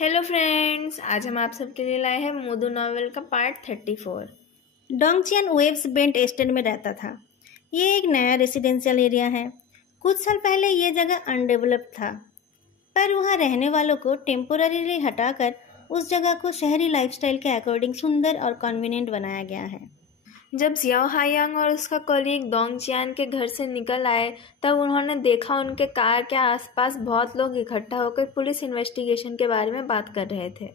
Hello friends, आज हम आप सबके लिए लाए हैं मोदू नॉवेल का पार्ट 34। डोंगचियन वेव्स बेंट एस्टेट में रहता था। ये एक नया रेसिडेंशियल एरिया है। कुछ साल पहले ये जगह अनडेवलप्ड था, पर वहाँ रहने वालों को टेम्पोररीली हटाकर उस जगह को शहरी लाइफस्टाइल के अकॉर्डिंग सुंदर और कन्वीनियंट बनाया गया है। जब जियाओ हायांग और उसका कलीग डोंगचियान के घर से निकल आए, तब उन्होंने देखा उनके कार के आसपास बहुत लोग इकट्ठा होकर पुलिस इन्वेस्टिगेशन के बारे में बात कर रहे थे।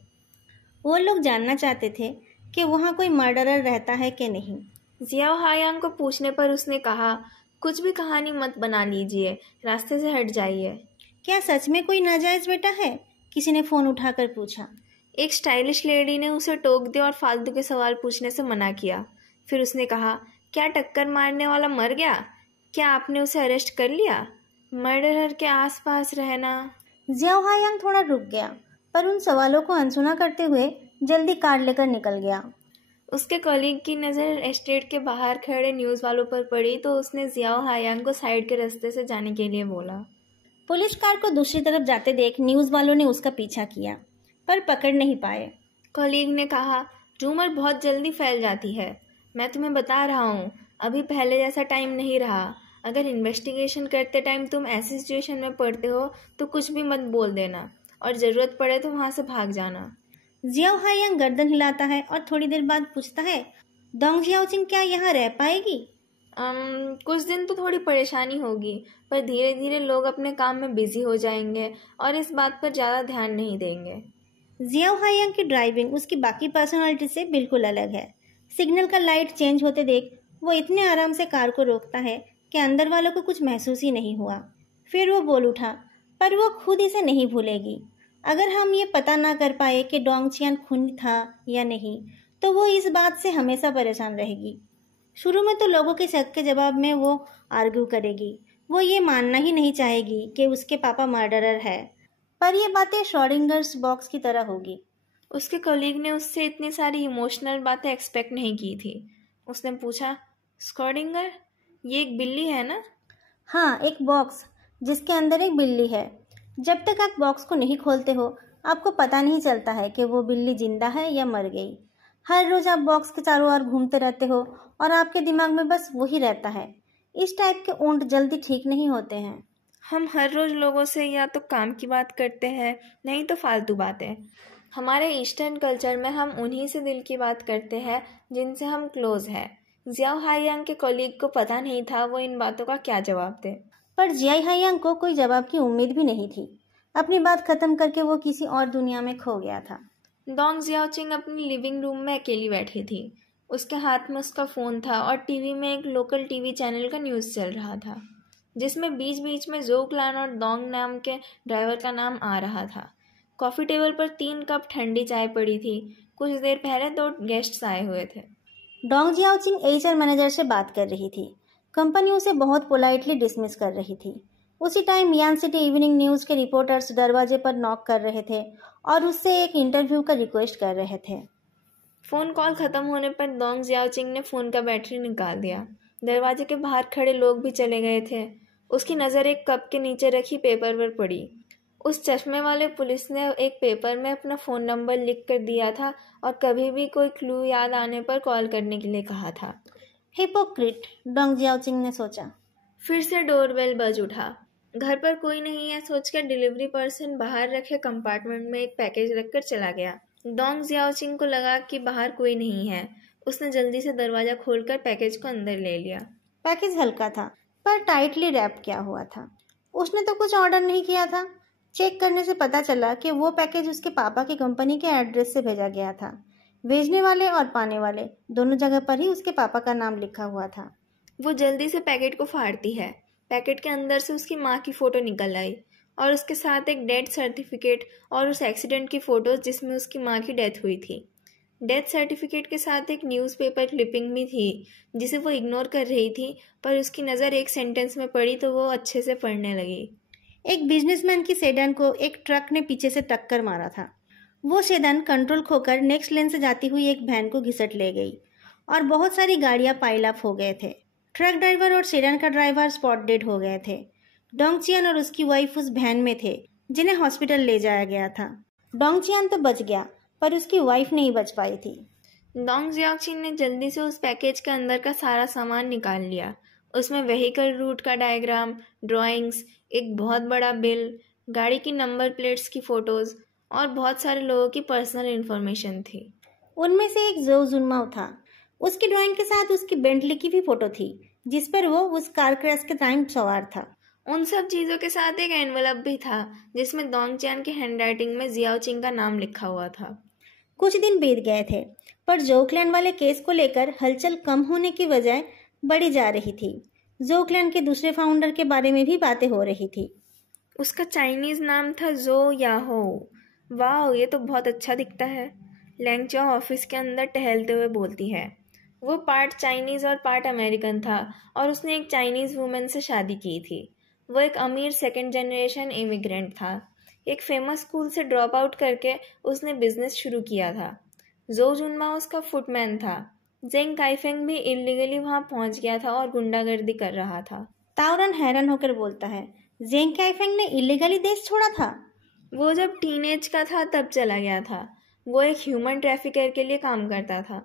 वो लोग जानना चाहते थे कि वहाँ कोई मर्डरर रहता है कि नहीं। जियाओ हायांग को पूछने पर उसने कहा, कुछ भी कहानी मत बना लीजिए, रास्ते से हट जाइए। क्या सच में कोई नाजायज बेटा है? किसी ने फोन उठाकर पूछा। एक स्टाइलिश लेडी ने उसे टोक दिया और फालतू के सवाल पूछने से मना किया। फिर उसने कहा, क्या टक्कर मारने वाला मर गया? क्या आपने उसे अरेस्ट कर लिया? मर्डरर के आसपास रहना। जियाओ हायांग थोड़ा रुक गया, पर उन सवालों को अनसुना करते हुए जल्दी कार लेकर निकल गया। उसके कलीग की नज़र एस्टेट के बाहर खड़े न्यूज़ वालों पर पड़ी तो उसने जियाओ हायांग को साइड के रास्ते से जाने के लिए बोला। पुलिस कार को दूसरी तरफ जाते देख न्यूज़ वालों ने उसका पीछा किया, पर पकड़ नहीं पाए। कलीग ने कहा, रूमर बहुत जल्दी फैल जाती है। मैं तुम्हें बता रहा हूँ, अभी पहले जैसा टाइम नहीं रहा। अगर इन्वेस्टिगेशन करते टाइम तुम ऐसी सिचुएशन में पड़ते हो तो कुछ भी मत बोल देना, और ज़रूरत पड़े तो वहाँ से भाग जाना। जियाओ हायांग गर्दन हिलाता है और थोड़ी देर बाद पूछता है, डोंग जियाओचिंग क्या यहाँ रह पाएगी? कुछ दिन तो थोड़ी परेशानी होगी, पर धीरे धीरे लोग अपने काम में बिजी हो जाएंगे और इस बात पर ज़्यादा ध्यान नहीं देंगे। जियाओ हायांग की ड्राइविंग उसकी बाकी पर्सनालिटी से बिल्कुल अलग है। सिग्नल का लाइट चेंज होते देख वो इतने आराम से कार को रोकता है कि अंदर वालों को कुछ महसूस ही नहीं हुआ। फिर वो बोल उठा, पर वो खुद इसे नहीं भूलेगी। अगर हम ये पता ना कर पाए कि डोंगचियान खूनी था या नहीं, तो वो इस बात से हमेशा परेशान रहेगी। शुरू में तो लोगों के शक के जवाब में वो आर्ग्यू करेगी। वो ये मानना ही नहीं चाहेगी कि उसके पापा मर्डरर है, पर ये बातें श्रोडिंगर्स बॉक्स की तरह होगी। उसके कलीग ने उससे इतनी सारी इमोशनल बातें एक्सपेक्ट नहीं की थी। उसने पूछा, स्क्रॉडिंगर, ये एक बिल्ली है ना? हाँ, एक बॉक्स जिसके अंदर एक बिल्ली है। जब तक आप बॉक्स को नहीं खोलते हो, आपको पता नहीं चलता है कि वो बिल्ली जिंदा है या मर गई। हर रोज आप बॉक्स के चारों ओर घूमते रहते हो और आपके दिमाग में बस वही रहता है। इस टाइप के ऊंट जल्दी ठीक नहीं होते हैं। हम हर रोज लोगों से या तो काम की बात करते हैं, नहीं तो फालतू बातें। हमारे ईस्टर्न कल्चर में हम उन्हीं से दिल की बात करते हैं जिनसे हम क्लोज हैं। जियाओ हायांग के कलीग को पता नहीं था वो इन बातों का क्या जवाब दे। पर जियाई हायांग को कोई जवाब की उम्मीद भी नहीं थी। अपनी बात खत्म करके वो किसी और दुनिया में खो गया था। डोंग जियाओचिंग अपनी लिविंग रूम में अकेली बैठी थी। उसके हाथ में उसका फ़ोन था और टीवी में एक लोकल टीवी चैनल का न्यूज़ चल रहा था, जिसमें बीच बीच में जोकलान और डोंग नाम के ड्राइवर का नाम आ रहा था। कॉफ़ी टेबल पर 3 कप ठंडी चाय पड़ी थी। कुछ देर पहले 2 गेस्ट्स आए हुए थे। डोंग जियाओचिंग एचआर मैनेजर से बात कर रही थी। कंपनी उसे बहुत पोलाइटली डिसमिस कर रही थी। उसी टाइम यान सिटी इवनिंग न्यूज़ के रिपोर्टर्स दरवाजे पर नॉक कर रहे थे और उससे एक इंटरव्यू का रिक्वेस्ट कर रहे थे। फ़ोन कॉल ख़त्म होने पर डोंग जियाओचिंग ने फ़ोन का बैटरी निकाल दिया। दरवाजे के बाहर खड़े लोग भी चले गए थे। उसकी नज़र एक कप के नीचे रखी पेपर पर पड़ी। उस चश्मे वाले पुलिस ने एक पेपर में अपना फ़ोन नंबर लिख कर दिया था और कभी भी कोई क्लू याद आने पर कॉल करने के लिए कहा था। हिपोक्रिट, डोंग जियाओचिंग ने सोचा। फिर से डोरबेल बज उठा। घर पर कोई नहीं है सोचकर डिलीवरी पर्सन बाहर रखे कंपार्टमेंट में एक पैकेज रखकर चला गया। डोंग जियाओचिंग को लगा कि बाहर कोई नहीं है। उसने जल्दी से दरवाज़ा खोलकर पैकेज को अंदर ले लिया। पैकेज हल्का था, पर टाइटली रैप किया हुआ था। उसने तो कुछ ऑर्डर नहीं किया था। चेक करने से पता चला कि वो पैकेज उसके पापा की कंपनी के एड्रेस से भेजा गया था। भेजने वाले और पाने वाले दोनों जगह पर ही उसके पापा का नाम लिखा हुआ था। वो जल्दी से पैकेट को फाड़ती है। पैकेट के अंदर से उसकी माँ की फ़ोटो निकल आई और उसके साथ एक डेथ सर्टिफिकेट और उस एक्सीडेंट की फ़ोटोज़ जिसमें उसकी माँ की डेथ हुई थी। डेथ सर्टिफिकेट के साथ एक न्यूज़पेपर क्लिपिंग भी थी जिसे वो इग्नोर कर रही थी, पर उसकी नज़र एक सेंटेंस में पड़ी तो वो अच्छे से पढ़ने लगी। एक बिजनेसमैन की सेडान को एक ट्रक ने पीछे से टक्कर मारा था। वो सेडान कंट्रोल खोकर नेक्स्ट लेन से जाती हुई एक वैन को घिसट ले गई और बहुत सारी गाड़ियां पाइल अप हो गए थे। ट्रक ड्राइवर और सेडान का ड्राइवर स्पॉट डेड हो गए थे। डोंगचियान और उसकी वाइफ उस वैन में थे जिन्हें हॉस्पिटल ले जाया गया था। डोंग चियान तो बच गया, पर उसकी वाइफ नहीं बच पाई थी। डोंग जियाक्चिन ने जल्दी से उस पैकेज के अंदर का सारा सामान निकाल लिया। उसमें व्हीकल रूट का डायग्राम, ड्राइंग्स, एक बहुत बड़ा बिल, गाड़ी की नंबर प्लेट्स की फ़ोटोज़ और बहुत सारे लोगों की पर्सनल इन्फॉर्मेशन थी। उनमें से एक जो जुनमाओ था। उसकी ड्राइंग के साथ उसकी बेंटली की भी फोटो थी, जिस पर वो उस कार क्रैश के टाइम सवार था। उन सब चीज़ों के साथ एक एनवेलप भी था जिसमें डोंग चियान की हैंडराइटिंग में जियाओचिंग का नाम लिखा हुआ था। कुछ दिन बीत गए थे, पर जोकलैंड वाले केस को लेकर हलचल कम होने की बजाय बढ़ी जा रही थी। जोकलैंड के दूसरे फाउंडर के बारे में भी बातें हो रही थी। उसका चाइनीज़ नाम था जो याहो। वाह, ये तो बहुत अच्छा दिखता है, लैंगचाओ ऑफिस के अंदर टहलते हुए बोलती है। वो पार्ट चाइनीज़ और पार्ट अमेरिकन था और उसने एक चाइनीज़ वुमेन से शादी की थी। वो एक अमीर सेकंड जनरेशन इमिग्रेंट था। एक फेमस स्कूल से ड्रॉप आउट करके उसने बिजनेस शुरू किया था। जो जुनमा उसका फुटमैन था। जेंग काइफेंग भी इलीगली वहाँ पहुँच गया था और गुंडागर्दी कर रहा था। ताओरन हैरान होकर बोलता है, जेंग काइफेंग ने इलीगली देश छोड़ा था? वो जब टीनेज का था तब चला गया था। वो एक ह्यूमन ट्रैफिकर के लिए काम करता था।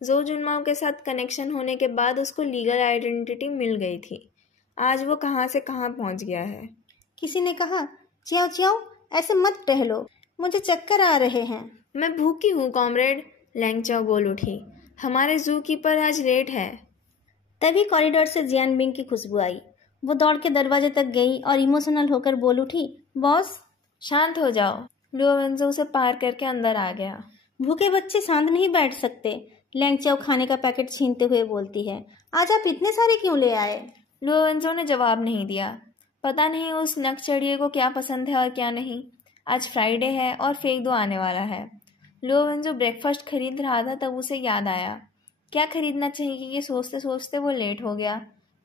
जो जुनमाओ के साथ कनेक्शन होने के बाद उसको लीगल आइडेंटिटी मिल गई थी। आज वो कहाँ से कहाँ पहुँच गया है। किसी ने कहा, चियाओ चियाओ, ऐसे मत टहलो, मुझे चक्कर आ रहे हैं। मैं भूखी हूँ कॉमरेड, लैंगचाओ बोल उठी। हमारे जू कीपर आज लेट है। तभी कॉरिडोर से जियानबिंग की खुशबू आई। वो दौड़ के दरवाजे तक गई और इमोशनल होकर बोल उठी, बॉस। शांत हो जाओ। लुओवेंजो उसे पार करके अंदर आ गया। भूखे बच्चे शांत नहीं बैठ सकते, लैंगचाओ खाने का पैकेट छीनते हुए बोलती है। आज आप इतने सारे क्यों ले आए? लुओवेंजो ने जवाब नहीं दिया। पता नहीं उस नकचढ़िए को क्या पसंद है और क्या नहीं। आज फ्राइडे है और फेदू आने वाला है। लुओवेंजो ब्रेकफास्ट खरीद रहा था तब उसे याद आया क्या खरीदना चाहिए। ये सोचते सोचते वो लेट हो गया,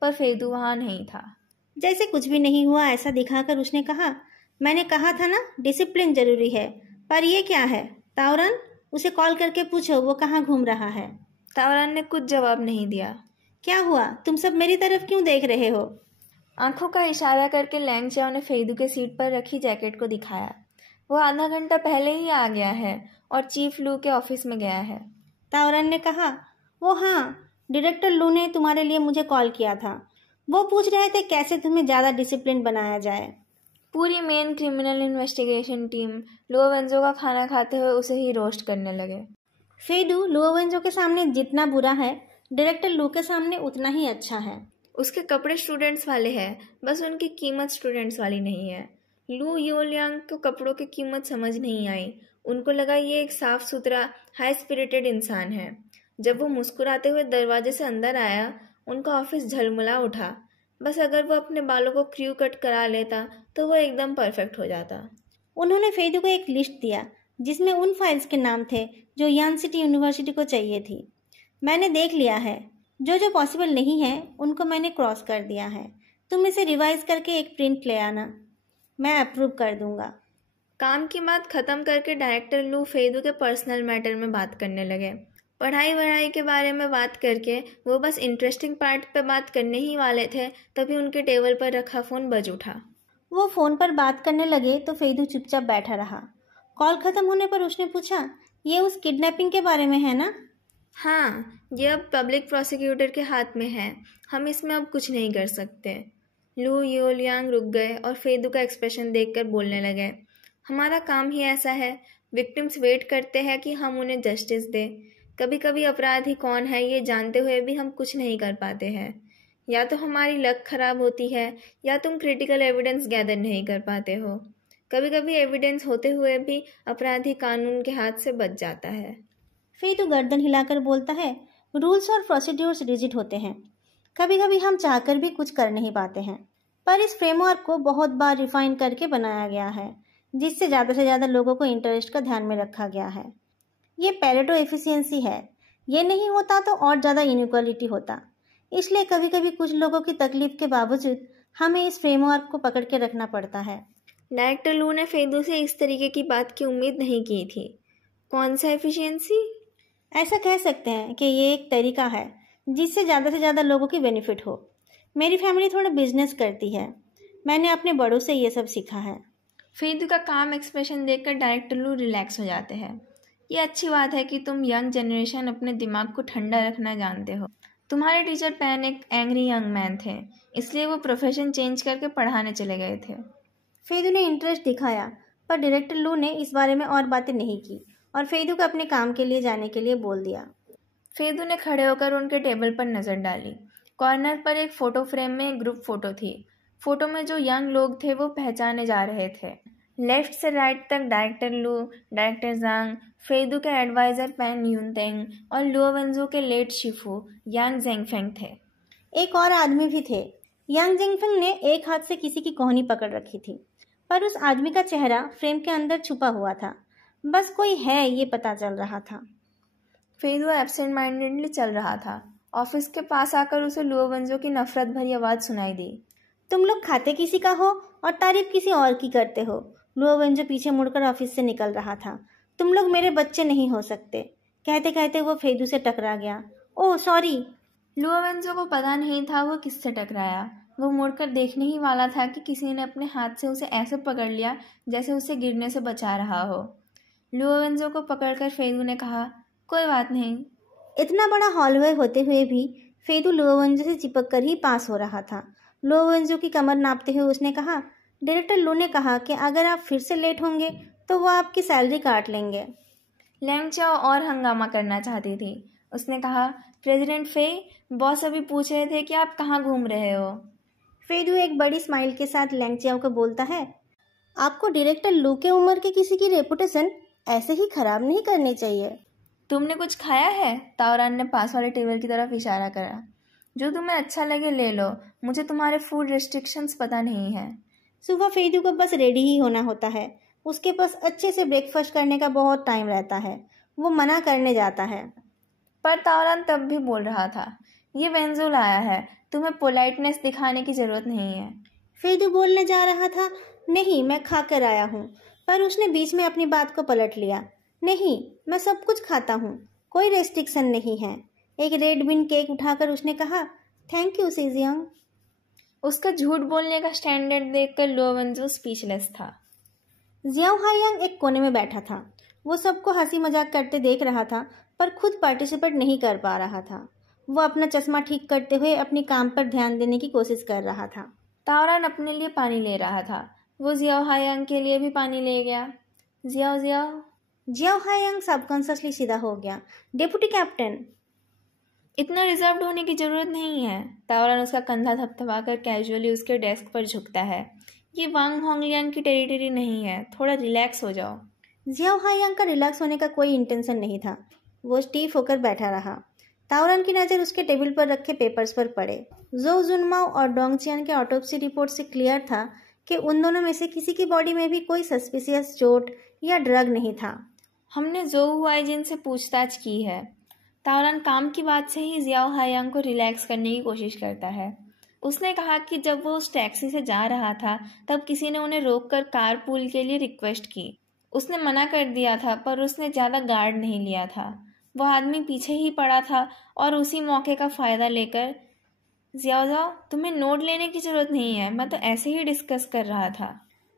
पर फेदू वहाँ नहीं था। जैसे कुछ भी नहीं हुआ ऐसा दिखाकर उसने कहा, मैंने कहा था ना डिसिप्लिन जरूरी है। पर ये क्या है? ताओरन, उसे कॉल करके पूछो वो कहाँ घूम रहा है। ताओरन ने कुछ जवाब नहीं दिया। क्या हुआ? तुम सब मेरी तरफ क्यों देख रहे हो? आंखों का इशारा करके लैंगचाओ ने फेदू के सीट पर रखी जैकेट को दिखाया। वो आधा घंटा पहले ही आ गया है और चीफ लू के ऑफिस में गया है। ताओरन ने कहा, वो हाँ, डायरेक्टर लू ने तुम्हारे लिए मुझे कॉल किया था। वो पूछ रहे थे कैसे तुम्हें ज़्यादा डिसिप्लिन बनाया जाए। पूरी मेन क्रिमिनल इन्वेस्टिगेशन टीम लुओवेंजो का खाना खाते हुए उसे ही रोस्ट करने लगे। फेदू लुओवेंजो के सामने जितना बुरा है, डायरेक्टर लू के सामने उतना ही अच्छा है। उसके कपड़े स्टूडेंट्स वाले हैं, बस उनकी कीमत स्टूडेंट्स वाली नहीं है। लू योलियांग को कपड़ों की कीमत समझ नहीं आई। उनको लगा ये एक साफ सुथरा हाई स्पिरिटेड इंसान है। जब वो मुस्कुराते हुए दरवाजे से अंदर आया, उनका ऑफिस झलमुला उठा। बस अगर वो अपने बालों को क्रू कट करा लेता तो वो एकदम परफेक्ट हो जाता। उन्होंने फेदू को एक लिस्ट दिया जिसमें उन फाइल्स के नाम थे जो यान सिटी यूनिवर्सिटी को चाहिए थी। मैंने देख लिया है, जो जो पॉसिबल नहीं है उनको मैंने क्रॉस कर दिया है। तुम इसे रिवाइज करके एक प्रिंट ले आना, मैं अप्रूव कर दूंगा। काम की बात खत्म करके डायरेक्टर लू फेदू के पर्सनल मैटर में बात करने लगे। पढ़ाई वढ़ाई के बारे में बात करके वो बस इंटरेस्टिंग पार्ट पे बात करने ही वाले थे, तभी उनके टेबल पर रखा फ़ोन बज उठा। वो फ़ोन पर बात करने लगे तो फेदू चुपचाप बैठा रहा। कॉल ख़त्म होने पर उसने पूछा, ये उस किडनैपिंग के बारे में है ना? हाँ, ये अब पब्लिक प्रोसिक्यूटर के हाथ में है। हम इसमें अब कुछ नहीं कर सकते। लू योलियांग रुक गए और फेदू का एक्सप्रेशन देखकर बोलने लगे, हमारा काम ही ऐसा है। विक्टिम्स वेट करते हैं कि हम उन्हें जस्टिस दें। कभी कभी अपराधी कौन है ये जानते हुए भी हम कुछ नहीं कर पाते हैं। या तो हमारी लक खराब होती है या तुम क्रिटिकल एविडेंस गैदर नहीं कर पाते हो। कभी कभी एविडेंस होते हुए भी अपराधी कानून के हाथ से बच जाता है। फेदू गर्दन हिलाकर बोलता है, रूल्स और प्रोसीड्यूर्स रिजिड होते हैं। कभी कभी हम चाहकर भी कुछ कर नहीं पाते हैं, पर इस फ्रेमवर्क को बहुत बार रिफाइन करके बनाया गया है, जिससे ज़्यादा से ज़्यादा लोगों को इंटरेस्ट का ध्यान में रखा गया है। ये पेरेटो एफिशिएंसी है। ये नहीं होता तो और ज़्यादा इनइक्वालिटी होता। इसलिए कभी कभी कुछ लोगों की तकलीफ के बावजूद हमें इस फ्रेमवर्क को पकड़ के रखना पड़ता है। डायरेक्टर लू ने फेदू से इस तरीके की बात की उम्मीद नहीं की थी। कौन सा एफिशिएंसी? ऐसा कह सकते हैं कि ये एक तरीका है जिससे ज़्यादा से ज़्यादा लोगों की बेनिफिट हो। मेरी फैमिली थोड़ा बिजनेस करती है, मैंने अपने बड़ों से ये सब सीखा है। फेदू का काम एक्सप्रेशन देखकर डायरेक्टर लू रिलैक्स हो जाते हैं। ये अच्छी बात है कि तुम यंग जनरेशन अपने दिमाग को ठंडा रखना जानते हो। तुम्हारे टीचर पैन एक एंग्री यंग मैन थे, इसलिए वो प्रोफेशन चेंज करके पढ़ाने चले गए थे। फेदू ने इंटरेस्ट दिखाया, पर डायरेक्टर लू ने इस बारे में और बातें नहीं की और फेदू को अपने काम के लिए जाने के लिए बोल दिया। फेदू ने खड़े होकर उनके टेबल पर नज़र डाली। कॉर्नर पर एक फ़ोटो फ्रेम में एक ग्रुप फ़ोटो थी। फ़ोटो में जो यंग लोग थे वो पहचाने जा रहे थे। लेफ्ट से राइट तक डायरेक्टर लू, डायरेक्टर जांग, फेदू के एडवाइज़र पैन यूनतेंग और लुओ वेंजो के लेट शिफू यांग जेंगफेंग थे। एक और आदमी भी थे। यांग जेंगफेंग ने एक हाथ से किसी की कोहनी पकड़ रखी थी, पर उस आदमी का चेहरा फ्रेम के अंदर छुपा हुआ था। बस कोई है ये पता चल रहा था। फेदू एब्सेंट माइंडेडली चल रहा था। ऑफिस के पास आकर उसे लुओ वेंजो की नफरत भरी आवाज़ सुनाई दी। तुम लोग खाते किसी का हो और तारीफ किसी और की करते हो। लुओ वेंजो पीछे मुड़कर ऑफिस से निकल रहा था। तुम लोग मेरे बच्चे नहीं हो सकते। कहते कहते वो फेदू से टकरा गया। Oh sorry. लुओ वेंजो को पता नहीं था वो किससे टकराया। वो मुड़कर देखने ही वाला था कि किसी ने अपने हाथ से उसे ऐसे पकड़ लिया जैसे उसे गिरने से बचा रहा हो। लुओ वेंजो को पकड़कर फेदू ने कहा, कोई बात नहीं। इतना बड़ा हॉलवे होते हुए भी फेदू लुओ वेंजो से चिपक कर ही पास हो रहा था। लुओ वेंजो की कमर नापते हुए उसने कहा, डायरेक्टर लू ने कहा कि अगर आप फिर से लेट होंगे तो वो आपकी सैलरी काट लेंगे। लैंग चाओ और हंगामा करना चाहती थी। उसने कहा, प्रेसिडेंट फे, बॉस अभी पूछ रहे थे कि आप कहाँ घूम रहे हो। फेदू एक बड़ी स्माइल के साथ लैंग चाओ को बोलता है, आपको डायरेक्टर लू के उम्र के किसी की रेपुटेशन ऐसे ही खराब नहीं करनी चाहिए। तुमने कुछ खाया है? ताओरान ने पास वाले टेबल की तरफ इशारा करा। जो तुम्हें अच्छा लगे ले लो, मुझे तुम्हारे फूड रेस्ट्रिक्शंस पता नहीं है। सुबह फेदू को बस रेडी ही होना होता है। उसके पास अच्छे से ब्रेकफास्ट करने का बहुत टाइम रहता है। वो मना करने जाता है, पर ताओरान तब भी बोल रहा था, ये वेंजो लाया है, तुम्हें पोलाइटनेस दिखाने की जरूरत नहीं है। फेदू बोलने जा रहा था, नहीं मैं खा कर आया हूँ, पर उसने बीच में अपनी बात को पलट लिया। नहीं, मैं सब कुछ खाता हूँ, कोई रेस्ट्रिक्शन नहीं है। एक रेड बिन केक उठाकर उसने कहा, थैंक यू सीजियंग। उसका झूठ बोलने का स्टैंडर्ड देखकर लुओ वेंजो स्पीचलेस था। जियाओ हायांग एक कोने में बैठा था। वो सबको हंसी मजाक करते देख रहा था, पर खुद पार्टिसिपेट नहीं कर पा रहा था। वो अपना चश्मा ठीक करते हुए अपने काम पर ध्यान देने की कोशिश कर रहा था। ताओरान अपने लिए पानी ले रहा था। वो जियाओ हायांग के लिए भी पानी ले गया। जियाओ जियाओ। जियाओ हायांग सबकॉन्शियसली सीधा हो गया, डेप्यूटी कैप्टन। इतना रिजर्व्ड होने की जरूरत नहीं है। ताओरान उसका कंधा थपथपाकर कैजुअली उसके डेस्क पर झुकता है। ये वांग होंगलियान की टेरिटरी नहीं है, थोड़ा रिलैक्स हो जाओ। जियाओ हायांग का रिलैक्स होने का कोई इंटेंशन नहीं था। वो स्टीफ होकर बैठा रहा। ताओरान की नज़र उसके टेबल पर रखे पेपर्स पर पड़े। जो जुनमाओ और डोंगचियान के ऑटोप्सी रिपोर्ट से क्लियर था कि उन दोनों में से किसी की बॉडी में भी कोई सस्पिशियस चोट या ड्रग नहीं था। हमने जो हुआइजिन से पूछताछ की है। ताओरान काम की बात से ही जियाओ हायांग को रिलैक्स करने की कोशिश करता है। उसने कहा कि जब वो उस टैक्सी से जा रहा था तब किसी ने उन्हें रोककर कार पूल के लिए रिक्वेस्ट की। उसने मना कर दिया था, पर उसने ज़्यादा गार्ड नहीं लिया था। वो आदमी पीछे ही पड़ा था और उसी मौके का फ़ायदा लेकर, जियाओ जाओ, तुम्हें नोट लेने की ज़रूरत नहीं है, मैं तो ऐसे ही डिस्कस कर रहा था।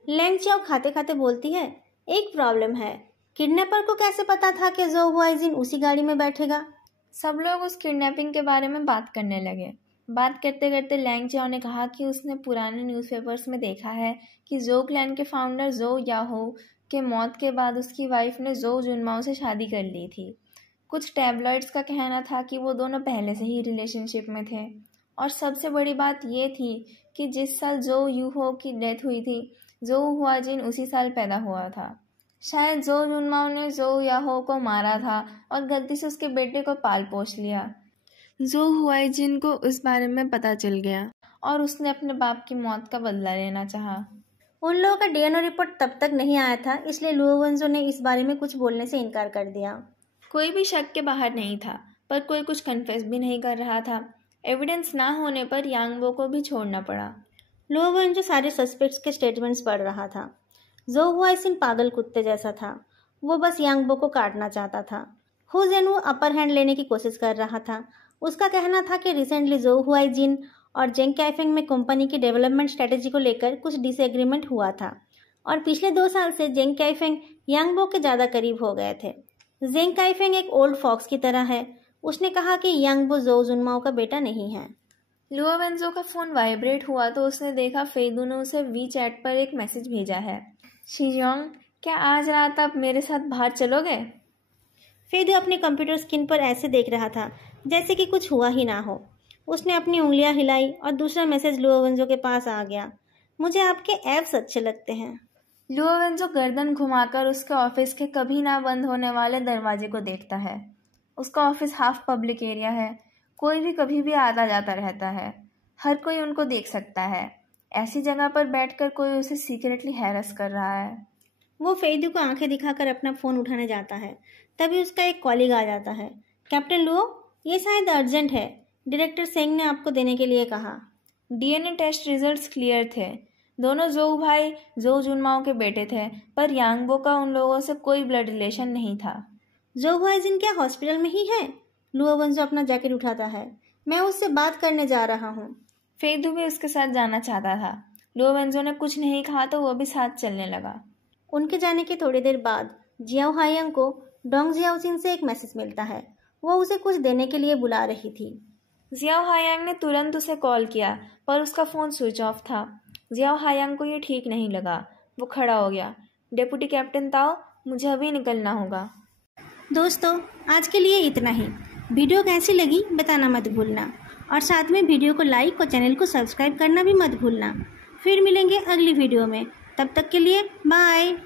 लैंग चाओ खाते खाते बोलती है, एक प्रॉब्लम है, किडनैपर को कैसे पता था कि जो हुआइजिन उसी गाड़ी में बैठेगा? सब लोग उस किडनैपिंग के बारे में बात करने लगे। बात करते करते लैंग चाओ ने कहा कि उसने पुराने न्यूज़पेपर्स में देखा है कि जो क्लैन के फाउंडर जो याहो के मौत के बाद उसकी वाइफ ने जो जुनमाओ से शादी कर ली थी। कुछ टैबलॉइड्स का कहना था कि वो दोनों पहले से ही रिलेशनशिप में थे, और सबसे बड़ी बात ये थी कि जिस साल जो यूहो की डेथ हुई थी, जो हुआजिन उसी साल पैदा हुआ था। शायद जो जुनमाओ ने जो याहो को मारा था और गलती से उसके बेटे को पाल पोस लिया। जो हुआइजिन को इस बारे में पता चल गया और उसने अपने बाप की मौत का बदला लेना चाहा। उन लोगों का डीएनए रिपोर्ट तब तक नहीं आया था, इसलिए लुओ वेंजो ने इस बारे में कुछ बोलने से इनकार कर दिया। कोई भी शक के बाहर नहीं था, पर कोई कुछ कन्फेस भी नहीं कर रहा था। एविडेंस ना होने पर यांगबो को भी छोड़ना पड़ा। लुओ वेंजो सारे सस्पेक्ट्स के स्टेटमेंट्स पढ़ रहा था। जो हुआइजिन पागल कुत्ते जैसा था। वो बस यांगबो को काटना चाहता था। हु जेनवू अपर हैंड लेने की कोशिश कर रहा था। उसका कहना था कि रिसेंटली जो हुआइजिन और जेंग कैफिंग में कंपनी की डेवलपमेंट स्ट्रेटेजी को लेकर कुछ डिसएग्रीमेंट हुआ था और पिछले 2 साल से जेंग काइफेंग यांगबो के ज़्यादा करीब हो गए थे। जेंग काइफेंग एक ओल्ड फॉक्स की तरह है। उसने कहा कि यांगबो जोउ जुनमाओ का बेटा नहीं है। लुओ वेंजो का फ़ोन वाइब्रेट हुआ तो उसने देखा फेदू ने उसे वीचैट पर एक मैसेज भेजा है। शीजोंग, क्या आज रात आप मेरे साथ बाहर चलोगे? फेदू अपने कंप्यूटर स्क्रीन पर ऐसे देख रहा था जैसे कि कुछ हुआ ही ना हो। उसने अपनी उंगलियां हिलाई और दूसरा मैसेज लुओ वेंजो के पास आ गया। मुझे आपके एप्स अच्छे लगते हैं। लुओ वेंजो गर्दन घुमाकर उसके ऑफिस के कभी ना बंद होने वाले दरवाजे को देखता है। उसका ऑफिस हाफ पब्लिक एरिया है। कोई भी कभी भी आता जाता रहता है। हर कोई उनको देख सकता है। ऐसी जगह पर बैठकर कोई उसे सीक्रेटली हैरेस कर रहा है। वो फेदू को आंखें दिखाकर अपना फ़ोन उठाने जाता है। तभी उसका एक कॉलीग आ जाता है। कैप्टन लुओ, ये शायद अर्जेंट है। डायरेक्टर सेंग ने आपको देने के लिए कहा। डीएनए टेस्ट रिजल्ट्स क्लियर थे। दोनों जोउ भाई जोउ जुनमाओ के बेटे थे, पर यांगबो का उन लोगों से कोई ब्लड रिलेशन नहीं था। जोउ हुआजिन क्या हॉस्पिटल में ही है? लुओ वेंजो अपना जैकेट उठाता है। मैं उससे बात करने जा रहा हूँ। फेदू भी उसके साथ जाना चाहता था। लुओ वेंजो ने कुछ नहीं कहा तो वो भी साथ चलने लगा। उनके जाने के थोड़ी देर बाद जियाओ हायांग को डोंग जियाओसिन से एक मैसेज मिलता है। वो उसे कुछ देने के लिए बुला रही थी। जियाओ हायांग ने तुरंत उसे कॉल किया, पर उसका फ़ोन स्विच ऑफ था। जियाओ हायांग को ये ठीक नहीं लगा। वो खड़ा हो गया। डेप्यूटी कैप्टन ताओ, मुझे अभी निकलना होगा। दोस्तों, आज के लिए इतना ही। वीडियो कैसी लगी बताना मत भूलना, और साथ में वीडियो को लाइक और चैनल को सब्सक्राइब करना भी मत भूलना। फिर मिलेंगे अगली वीडियो में। तब तक के लिए बाय।